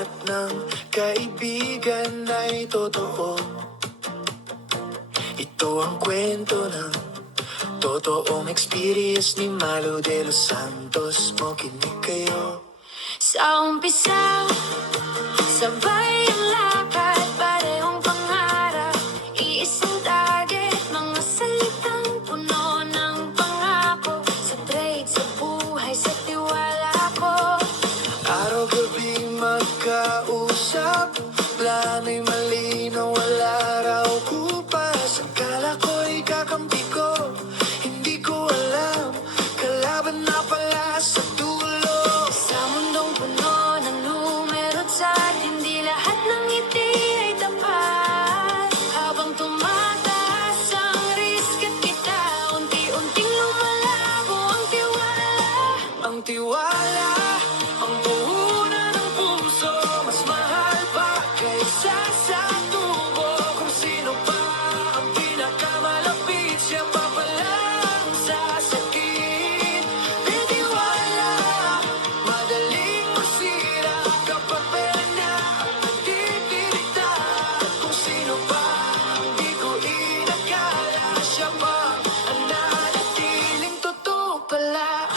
lahat ng kaibigan ay totoo. Ito ang kwento ng totoong experience ni Malo de los Santos. Makinig kayo. Sa umpisa, sabay ang lakad, parehong pangarap, iisang target, mga salitang puno ng pangako, sa trade, sa buhay, sa tiwala ko. Araw-gabi magkausap, plano'y malinaw, wala raw kupas. Akala ko'y kakampi ko, hindi ko alam, kalaban na pala sa dulo. Sa mundong puno ng numero at hindi lahat ng ngiti ay tapat. Habang tumataas ang risk at kita, unti-unting lumalabo ang tiwala. Ang tiwala, ang puhunan ng puso, mas mahal pa kaysa sa tubo. Kung sino pa ang pinakamalapit, siya pa palang sasakit. May tiwala, madaling masira kapag pera na ang nagtitirita. At kung sino pa ang di ko inakala, siya pa ang nanatiling totoo pala.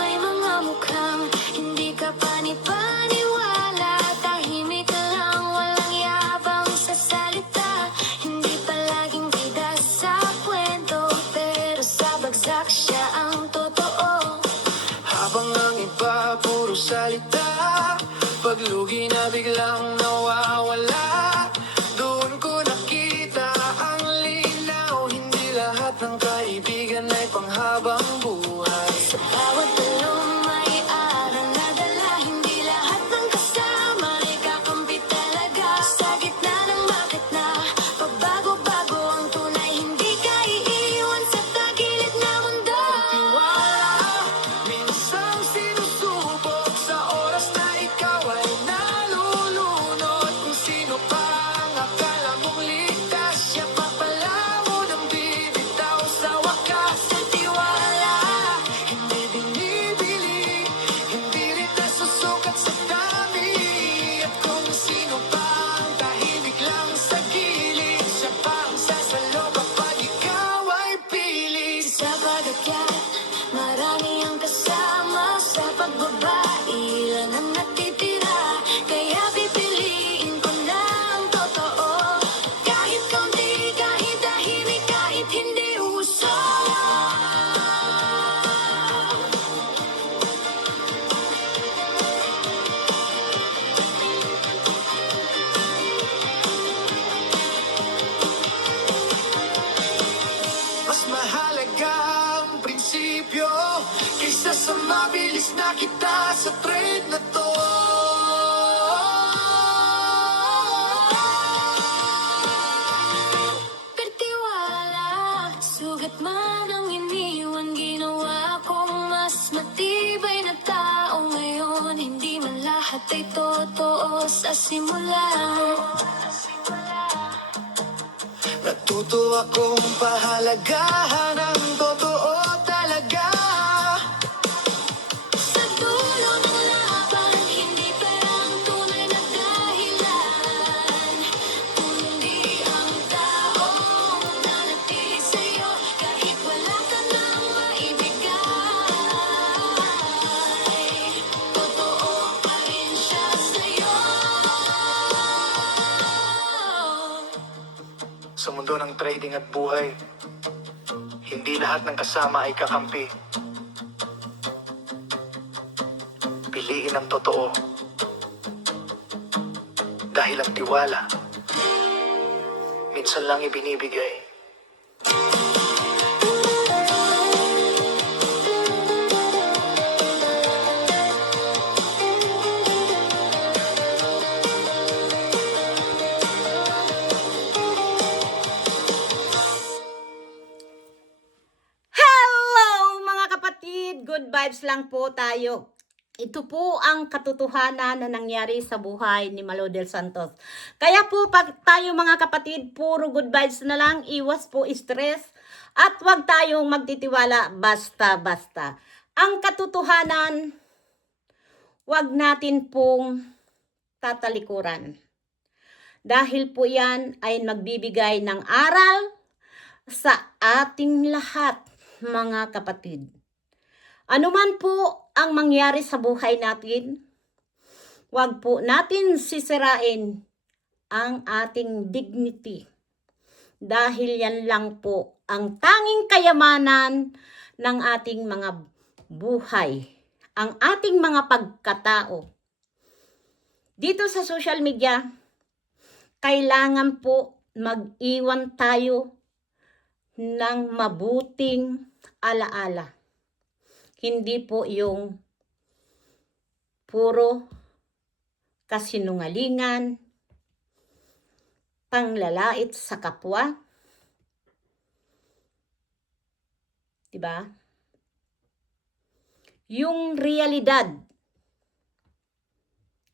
May mga mukhang hindi ka panipaniwala, tahimik lang, walang yabang sa salita. Hindi palaging bida sa kwento, pero sa bagsak siya ang totoo. Habang ang iba puro salita, paglugi na biglang nawawala. Doon ko nakita ang linaw, hindi lahat ng kaibigan ay panghabang buhay. Sa bawat dalong may aral na dala, hindi lahat ng kasama ay kakampi talaga. Sa gitna ng bakit na pagbago-bago ang tunay, hindi ka iiwan sa tagilid na mundo. Tiwala, minsan sinusubok sa oras na ikaw ay nalulunod. Kung sino pa ang akala mong ligtas, siya pa pala unang bibitaw sa wakas. Sa tiwala, Hindi binibili, hindi rin nasusukat sa dami. At kung sino pa ang tahimik lang sa gilid, siya pa ang sasalo kapag ikaw ay pilit. sa pagakyat, marami ang kasama. Sa pagbaba, ilan ang natitira. Kaya pipiliin ko na ang totoo. Kahit kaunti, kahit tahimik, kahit hindi uso. Mas mahalaga ang prinsipyo kaysa sa mabilis na kita sa trade na to. Pertiwala, sugat man ang iniwan, ginawa kong mas matibay na tao ngayon. Hindi man lahat ay totoo sa simula. Natuto akong pahalagahan ang totoo talaga. Sa dulo ng laban, hindi pera ang tunay na dahilan, kundi ang taong nanatili sa'yo kahit wala ka nang maibigay. Totoo pa rin siya sa'yo. Sa mundo ng trading at buhay, hindi lahat ng kasama ay kakampi. Piliin ang totoo. Dahil ang tiwala, minsan lang ibinibigay. Hello mga kapatid! Good vibes lang po tayo. Ito po ang katotohanan na nangyari sa buhay ni Malo del Santos. Kaya po pag tayo mga kapatid, puro good vibes na lang, iwas po stress, at wag tayong magtitiwala basta-basta. Ang katotohanan, wag natin pong tatalikuran. Dahil po yan ay nagbibigay ng aral sa ating lahat, mga kapatid. Ano man po ang mangyari sa buhay natin, wag po natin sisirain ang ating dignity. Dahil yan lang po ang tanging kayamanan ng ating mga buhay, ang ating mga pagkatao. Dito sa social media, kailangan po mag-iwan tayo ng mabuting alaala. Hindi po yung puro kasinungalingan, panglalait sa kapwa. Diba? Yung realidad,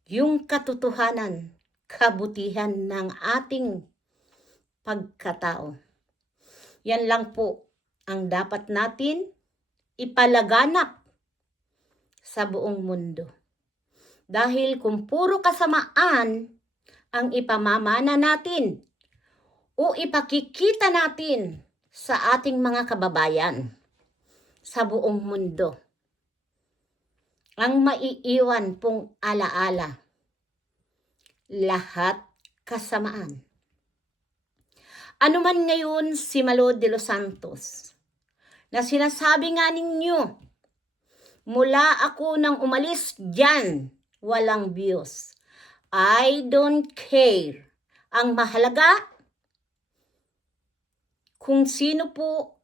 yung katotohanan, kabutihan ng ating pagkatao. Yan lang po ang dapat natin ipalaganap sa buong mundo. Dahil kung puro kasamaan ang ipamamana natin o ipakikita natin sa ating mga kababayan sa buong mundo, ang maiiwan pong alaala, lahat kasamaan. Ano man ngayon si Malo de los Santos, na sinasabi nga ninyo, mula ako nang umalis dyan, walang views. I don't care. Ang mahalaga, kung sino po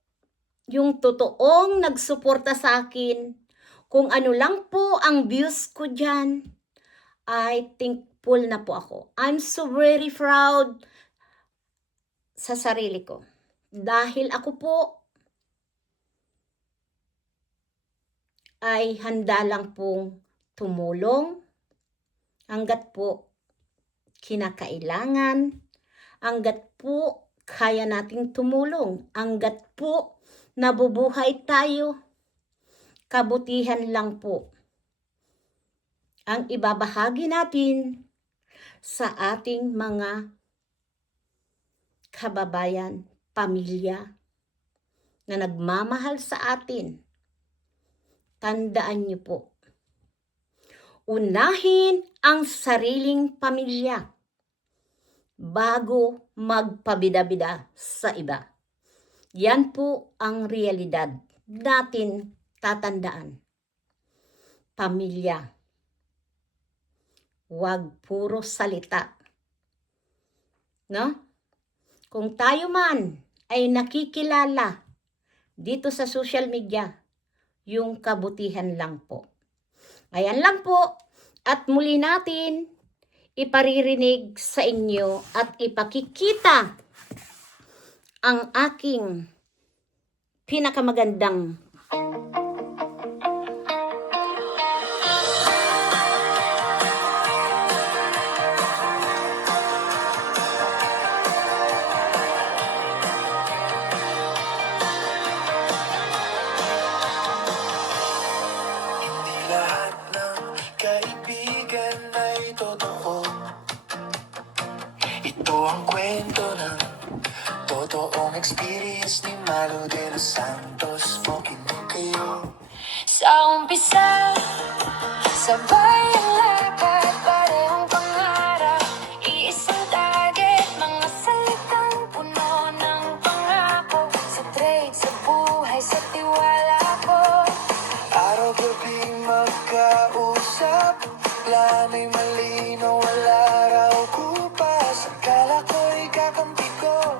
yung totoong nagsuporta sa akin, kung ano lang po ang views ko dyan, I thankful na po ako. I'm so very proud sa sarili ko. Dahil ako po ay handa lang pong tumulong hanggat po kinakailangan, hanggat po kaya nating tumulong, hanggat po nabubuhay tayo, kabutihan lang po ang ibabahagi natin sa ating mga kababayan, pamilya na nagmamahal sa atin. Tandaan niyo po, unahin ang sariling pamilya bago magpabida-bida sa iba. Yan po ang realidad natin tatandaan. Pamilya, wag puro salita. No? Kung tayo man ay nakikilala dito sa social media, yung kabutihan lang po. Ayan lang po, at muli natin iparirinig sa inyo at ipakikita ang aking pinakamagandang Hindi lahat ng kaibigan ay totoo. Ito ang kwento ng totoong experience ni Malo de los Santos. Makinig kayo. Sa umpisa, sabay ang lakad, parehong pangarap, iisang target, mga salitang puno ng pangako. Sa trade, sa buhay, sa tiwala ko. Araw-gabi magkausap, plano'y malinaw, wala raw kupas. Akala ko'y kakampi ko,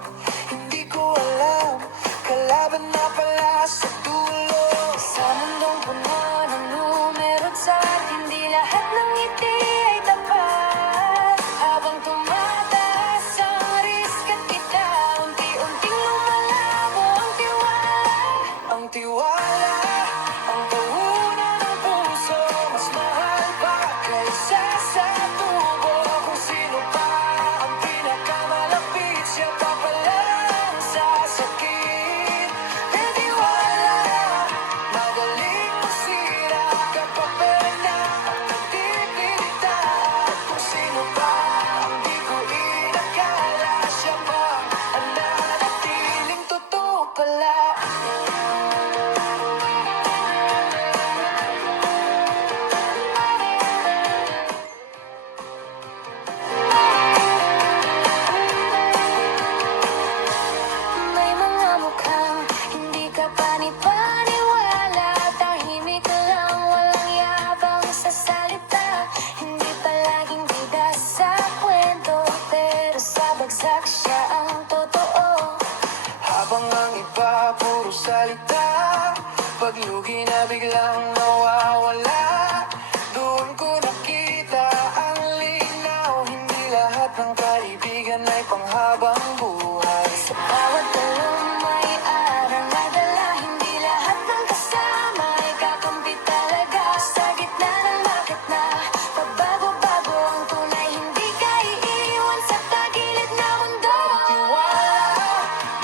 hindi ko alam, kalaban na pala sa dulo. Sa mundong puno ng numero at hindi lahat ng paglugi na biglang nawawala. Doon ko nakita ang linaw. Hindi lahat ng kaibigan ay panghabang buhay. Sa bawat dalong may aral na dala, hindi lahat ng kasama ay kakampi talaga. Sa gitna ng bakit na pagbago-bago ang tunay, hindi ka iiwan sa tagilid na mundo. Tiwala,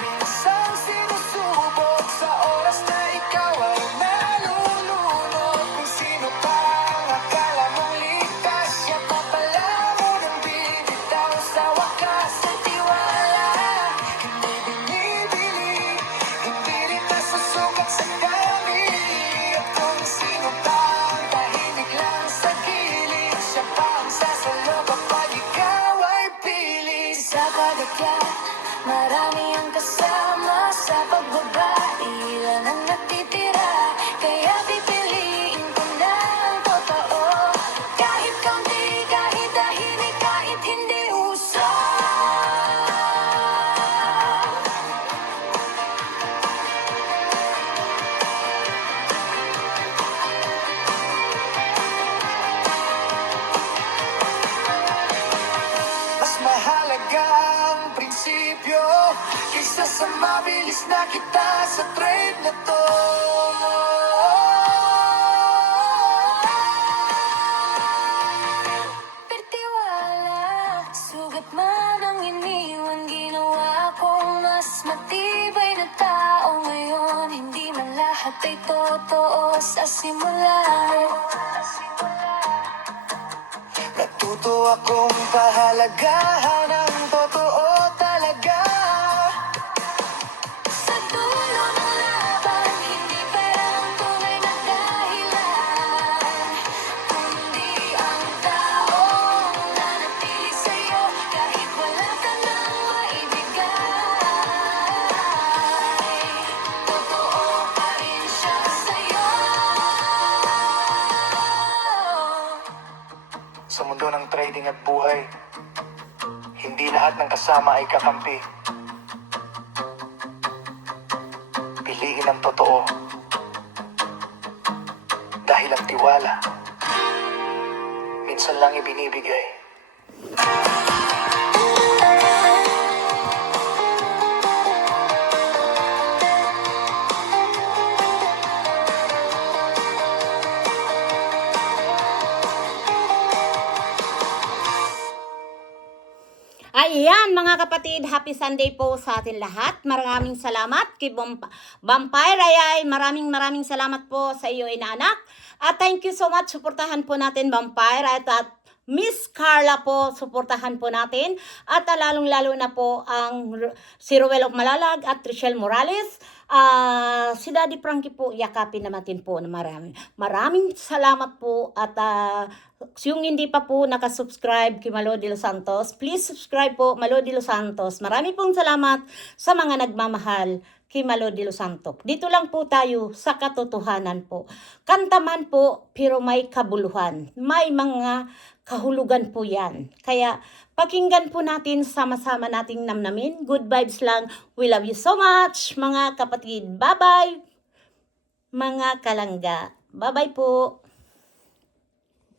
minsan sinusubok sa oras na ikaw ay nalulunod. Kung sino pa ang akala mong ligtas, siya pa pala munang bibitaw sa wakas. Sa tiwala, Hindi binibili, hindi rin nasusukat sa dami. At kung sino pa ang tahimik lang sa gilid, siya pa ang sasalo kapag ikaw ay pili. sa pag-akyat, marami ang kasama. Sa pagbaba, ilan ang natitira. Kaya pipiliin ko na ang totoo. Kahit kaunti, kahit tahimik, kahit hindi uso. Mas mahalaga ang prinsipyo kaysa sa mabilis na kita sa trade na to. Pertiwala, sugat man ang iniwan, ginawa kong mas matibay na tao ngayon. Hindi man lahat ay totoo sa simula. Natuto akong pahalagahan ang totoo talaga. Sa dulo ng laban, hindi pera ang tunay na dahilan, kundi ang taong nanatili sa'yo kahit wala ka nang maibigay. Totoo pa rin siya sa'yo. Sa mundo ng trading at buhay, hindi lahat ng kasama ay kakampi. Piliin ang totoo. Dahil ang tiwala, minsan lang ibinibigay. Ayan mga kapatid, happy Sunday po sa atin lahat. Maraming salamat kay Vampire. Ay, maraming salamat po sa iyo inaanak. At thank you so much, suportahan po natin Vampire. At Miss Carla po, suportahan po natin. At lalong-lalo na po ang si Ruel of Malalag at Richelle Morales. Si Daddy Frankie po, yakapin natin po na maraming salamat po. At yung hindi pa po nakasubscribe kay Malo de los Santos, please subscribe po Malo de los Santos. Marami pong salamat sa mga nagmamahal kay Malo de los Santos. Dito lang po tayo sa katotohanan po. Kantaman po, pero may kabuluhan. May mga kahulugan po yan. Kaya pakinggan po natin, sama-sama nating namnamin. Good vibes lang. We love you so much, mga kapatid. Bye-bye, mga kalangga. Bye-bye po.